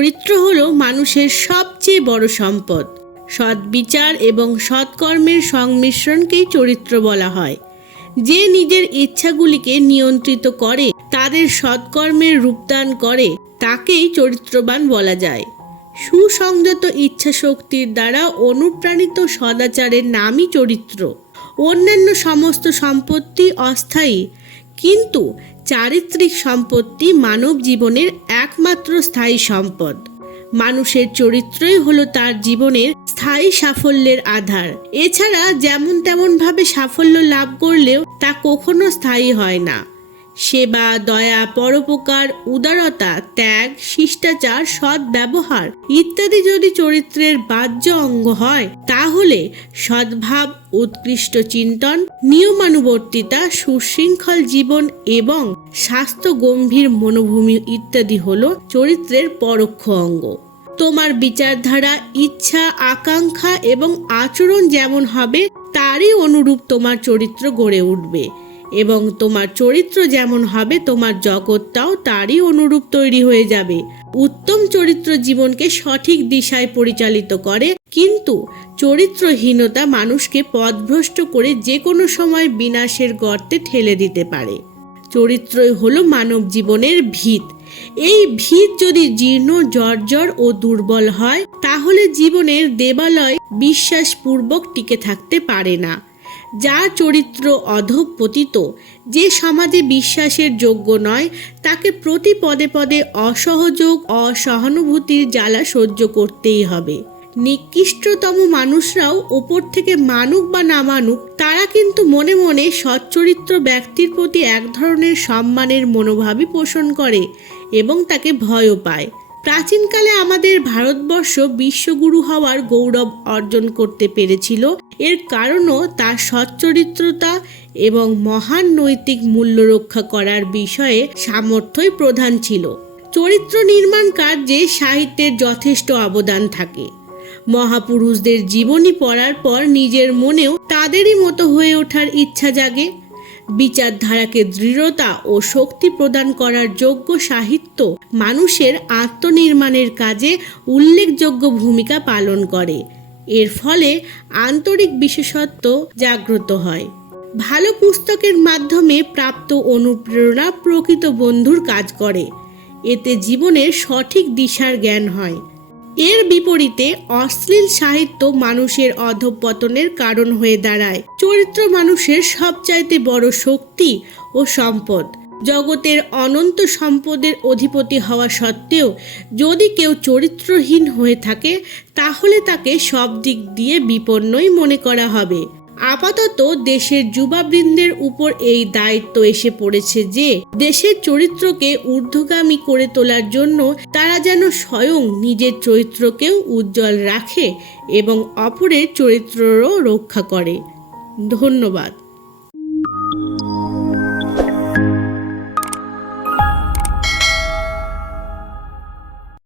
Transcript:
চরিত্র হলো মানুষের সবচেয়ে বড় সম্পদ। সৎ বিচার এবং সৎকর্মের সংমিশ্রণকেই চরিত্র বলা হয়। যে নিজের ইচ্ছাগুলিকে নিয়ন্ত্রিত করে, তাদের সৎকর্মের রূপদান করে, তাকেই চরিত্রবান বলা যায়। সুসংযত ইচ্ছা শক্তির দ্বারা অনুপ্রাণিত সদাচারের নামই চরিত্র। অন্যান্য সমস্ত সম্পত্তি অস্থায়ী, কিন্তু চারিত্রিক সম্পত্তি মানব জীবনের একমাত্র স্থায়ী সম্পদ। মানুষের চরিত্রই হলো তার জীবনের স্থায়ী সাফল্যের আধার। এছাড়া যেমন তেমন ভাবে সাফল্য লাভ করলেও তা কখনো স্থায়ী হয় না। সেবা, দয়া, পরোপকার, উদারতা, ত্যাগ, শিষ্টাচার, সৎ ব্যবহার ইত্যাদি যদি চরিত্রের বাহ্য অঙ্গ হয়, তাহলে সদ্ভাব, উৎকৃষ্ট চিন্তন, নিয়মানুবর্তিতা, সুশৃঙ্খল জীবন এবং স্বাস্থ্য গম্ভীর মনোভূমি ইত্যাদি হলো চরিত্রের পরোক্ষ অঙ্গ। তোমার বিচারধারা, ইচ্ছা, আকাঙ্ক্ষা এবং আচরণ যেমন হবে, তারই অনুরূপ তোমার চরিত্র গড়ে উঠবে, এবং তোমার চরিত্র যেমন হবে, তোমার জগৎটাও তারই অনুরূপ তৈরি হয়ে যাবে। উত্তম চরিত্র জীবনকে সঠিক দিশায় পরিচালিত করে, কিন্তু চরিত্রহীনতা মানুষকে পথভ্রষ্ট করে যে কোনো সময় বিনাশের গর্তে ঠেলে দিতে পারে। চরিত্রই হলো মানব জীবনের ভিত। এই ভিত যদি জীর্ণ, জর্জর ও দুর্বল হয়, তাহলে জীবনের দেবালয় বিশ্বাসপূর্বক টিকে থাকতে পারে না। যার চরিত্র অধঃপতিত, যে সমাজে বিশ্বাসের যোগ্য নয়, তাকে প্রতি পদে পদে অসহযোগ, অসহানুভূতির জ্বালা সহ্য করতেই হবে। নিকৃষ্টতম মানুষরাও ওপর থেকে মানুক বা না মানুক, তারা কিন্তু মনে মনে সচ্চরিত্র ব্যক্তির প্রতি এক ধরনের সম্মানের মনোভাবই পোষণ করে এবং তাকে ভয়ও পায়। প্রাচীনকালে আমাদের ভারতবর্ষ বিশ্বগুরু হওয়ার গৌরব অর্জন করতে পেরেছিল। এর কারণও তার সচ্চরিত্রতা এবং মহান নৈতিক মূল্য রক্ষা করার বিষয়ে সামর্থ্যই প্রধান ছিল। চরিত্র নির্মাণ কার্যে সাহিত্যের যথেষ্ট অবদান থাকে। মহাপুরুষদের জীবনী পড়ার পর নিজের মনেও তাদেরই মতো হয়ে ওঠার ইচ্ছা জাগে। বিচারধারাকে দৃঢ়তা ও শক্তি প্রদান করার যোগ্য সাহিত্য মানুষের আত্মনির্মাণের কাজে উল্লেখযোগ্য ভূমিকা পালন করে। এর ফলে আন্তরিক বিশেষত্ব জাগ্রত হয়। ভালো পুস্তকের মাধ্যমে প্রাপ্ত অনুপ্রেরণা প্রকৃত বন্ধুর কাজ করে। এতে জীবনের সঠিক দিশার জ্ঞান হয়। এর বিপরীতে অশ্লীল সাহিত্য মানুষের অধঃপতনের কারণ হয়ে দাঁড়ায়। চরিত্র মানুষের সবচাইতে বড় শক্তি ও সম্পদ। জগতের অনন্ত সম্পদের অধিপতি হওয়া সত্ত্বেও যদি কেউ চরিত্রহীন হয়ে থাকে, তাহলে তাকে সব দিক দিয়ে বিপন্নই মনে করা হবে। আপাতত দেশের যুবাবৃন্দের উপর এই দায়িত্ব এসে পড়েছে যে দেশের চরিত্রকে ঊর্ধ্বগামী করে তোলার জন্য তারা যেন স্বয়ং নিজের চরিত্রকেও উজ্জ্বল রাখে এবং অপরের চরিত্রও রক্ষা করে। ধন্যবাদ।